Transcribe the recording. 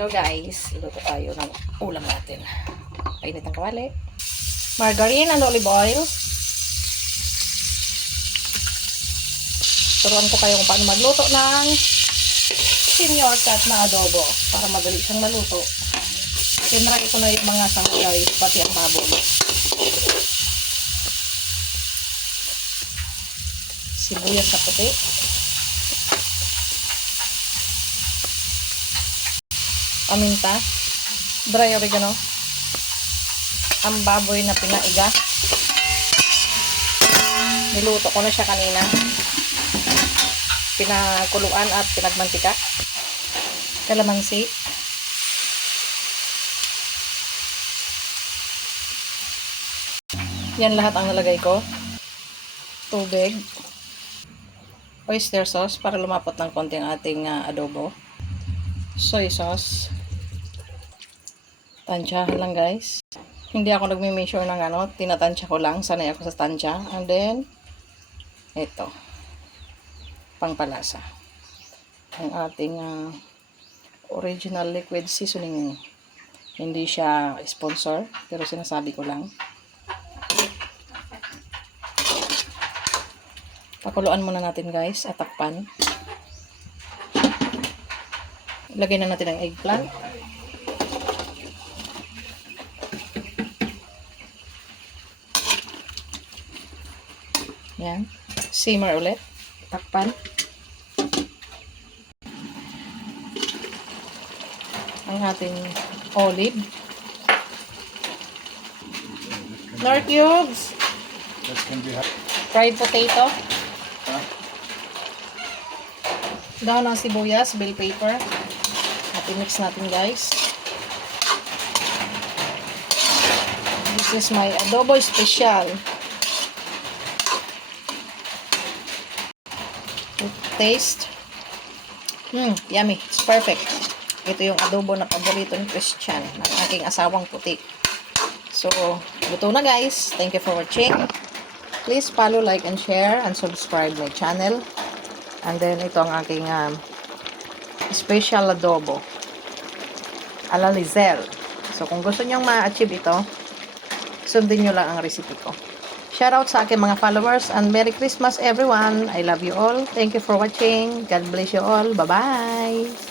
Hello guys, luto tayo ng ulam natin. Painit ang kawali. Margarine and olive oil. Turuan ko kayo kung paano magluto ng senior cut na adobo para madali siyang maluto. Tinry ko na yung mga sangkay, pati ang baboy. Sibuyas na puti. Paminta, dry oregano, ang baboy na pinaiga. Niluto ko na siya kanina. Pinakuluan at pinagmantika. Kalamansi. Yan lahat ang nalagay ko. Tubig. Oyster sauce para lumapot ng konti ang ating adobo. Soy sauce. Tansyahan lang guys. Hindi ako nagme-measure ng tinatansya ko lang. Sanay ako sa tansya. And then, ito. Pangpalasa. Ang ating original liquid seasoning. Hindi siya sponsor, pero sinasabi ko lang. Pakuluan muna natin guys, at takpan. Ilagay na natin ang eggplant. Yan. Simmer ulit. Takpan. Ang ating olive. Nor cubes. Fried potato. Daon ng sibuyas, bell pepper. At i-mix natin guys. This is my adobo special. Taste. Yummy. It's perfect. Ito yung adobo na paborito ni Christian, ng aking asawang puti. So, luto na guys. Thank you for watching. Please follow, like, and share, and subscribe my channel. And then, ito ang aking special adobo. Ala Lizelle. So, kung gusto nyong ma-achieve ito, sundin nyo lang ang recipe ko. Shoutout sa aking mga followers and Merry Christmas everyone. I love you all. Thank you for watching. God bless you all. Bye-bye.